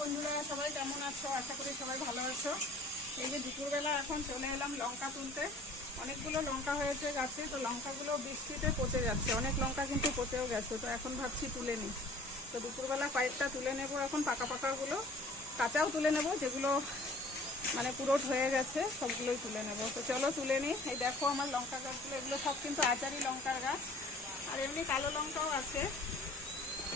বন্ধুরা, সবাই কেমন আছো? আশা করি সবাই ভালো আছো। এই যে দুপুরবেলা এখন চলে এলাম লঙ্কা তুলতে। অনেকগুলো লঙ্কা হয়েছে গাছে, তো লঙ্কাগুলো বৃষ্টিতে পচে যাচ্ছে। অনেক লঙ্কা কিন্তু পচেও গেছে, তো এখন ভাবছি তুলে নিই। তো দুপুরবেলা কয়েকটা তুলে নেব, এখন পাকা পাকাগুলো। কাঁচাও তুলে নেব, যেগুলো মানে পুরোট হয়ে গেছে সবগুলোই তুলে নেব। তো চলো তুলে নিই। এই দেখো আমার লঙ্কা গাছগুলো, এগুলো সব কিন্তু আচারি লঙ্কার গাছ, আর এমনি কালো লঙ্কাও আছে।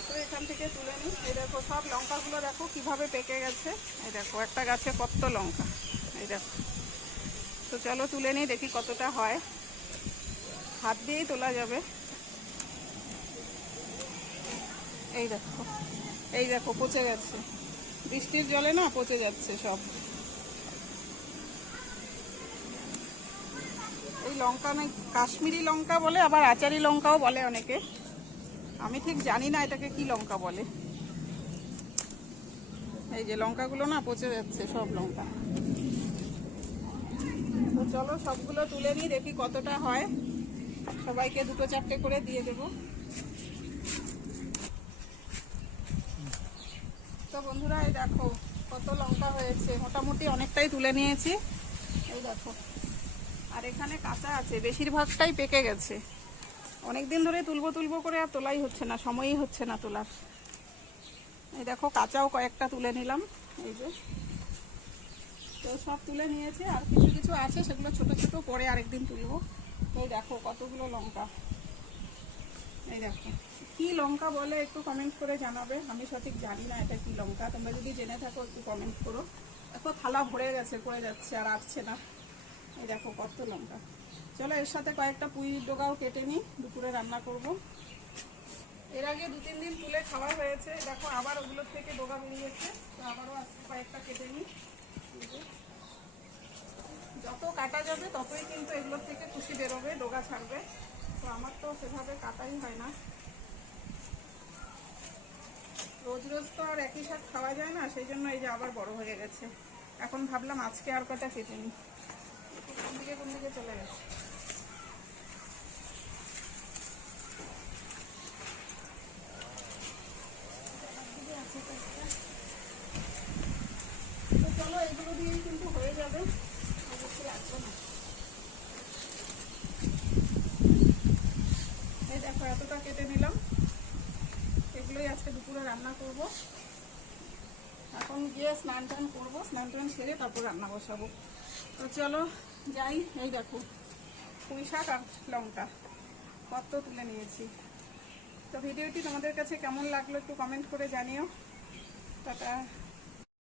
তো এখান থেকে তুলে নিই। এই দেখো সব লঙ্কাগুলো দেখো কিভাবে পেকে গেছে। এই দেখো একটা গাছে কত লঙ্কা, এই দেখো। তো চলো তুলে নিই, দেখি কতটা হয়। হাত দিয়েই তোলা যাবে। এই দেখো, এই দেখো পচে গেছে, বৃষ্টির জলে না পচে যাচ্ছে সব। এই লঙ্কা না কাশ্মীরি লঙ্কা বলে, আবার আচারি লঙ্কাও বলে অনেকে। আমি ঠিক জানি না এটাকে কি লঙ্কা বলে। এই যে লঙ্কাগুলো না পচে যাচ্ছে সব লঙ্কা। তো চলো সবগুলো তুলে নিই, দেখি কতটা হয়। সবাইকে দুটো চারটে করে দিয়ে দেব। তো বন্ধুরা এই দেখো কত লঙ্কা হয়েছে, মোটামুটি অনেকটাই তুলে নিয়েছি। এই দেখো, আর এখানে কাঁচা আছে, বেশিরভাগটাই পেকে গেছে। অনেকদিন ধরে তুলবো তুলবো করে আর তোলাই হচ্ছে না, সময়ই হচ্ছে না তোলার। এই দেখো কাঁচাও কয়েকটা তুলে নিলাম। এই যে, তো সব তুলে নিয়েছে, আর কিছু কিছু আছে সেগুলো ছোট ছোট পরে আরেকদিন তুলবো। এই দেখো কতগুলো লঙ্কা। এই দেখো কি লঙ্কা বলে একটু কমেন্ট করে জানাবে। আমি সঠিক জানি না এটা কি লঙ্কা, তোমরা যদি জেনে থাকো একটু কমেন্ট করো। দেখো থালা ভরে গেছে, পড়ে যাচ্ছে আর আসছে না। এই দেখো কত লঙ্কা। চলো এর সাথে কয়েকটা পুঁইর ডগাও কেটে নিই, দুপুরে রান্না করব। এর আগে 2-3 দিন তুলে খাওয়া হয়েছে, দেখো আবার ওগুলোর থেকে ডগা বেরিয়েছে, তো আবারও আজকে কয়েকটা কেটে নিই। যত কাটা যাবে ততই কিন্তু এগুলোর থেকে কুশি বেরোবে, ডগা ছাড়বে। তো আমার তো সেভাবে কাটাই হয় না। রোজ রোজ তো আর একই শাক খাওয়া যায় না, সেই জন্য এই যে আবার বড় হয়ে গেছে। এখন ভাবলাম আজকে আর কটা কেটে নিই। কোন দিকে চলে গেছে। তো চলো এগুলো দিয়েই কিন্তু হয়ে যাবে, বেশি লাগবে না। এই দেখো এতটা কেটে নিলাম, এগুলোই আজকে দুপুরে রান্না করব। এখন গিয়ে স্নান টান করবো, স্নান টান সেরে তারপর রান্না বসাবো। তো চলো যাই। এই দেখো পুঁই শাক আর লঙ্কা কত তুলে নিয়েছি। তো ভিডিওটি তোমাদের কাছে কেমন লাগলো একটু কমেন্ট করে জানিও। টাটা।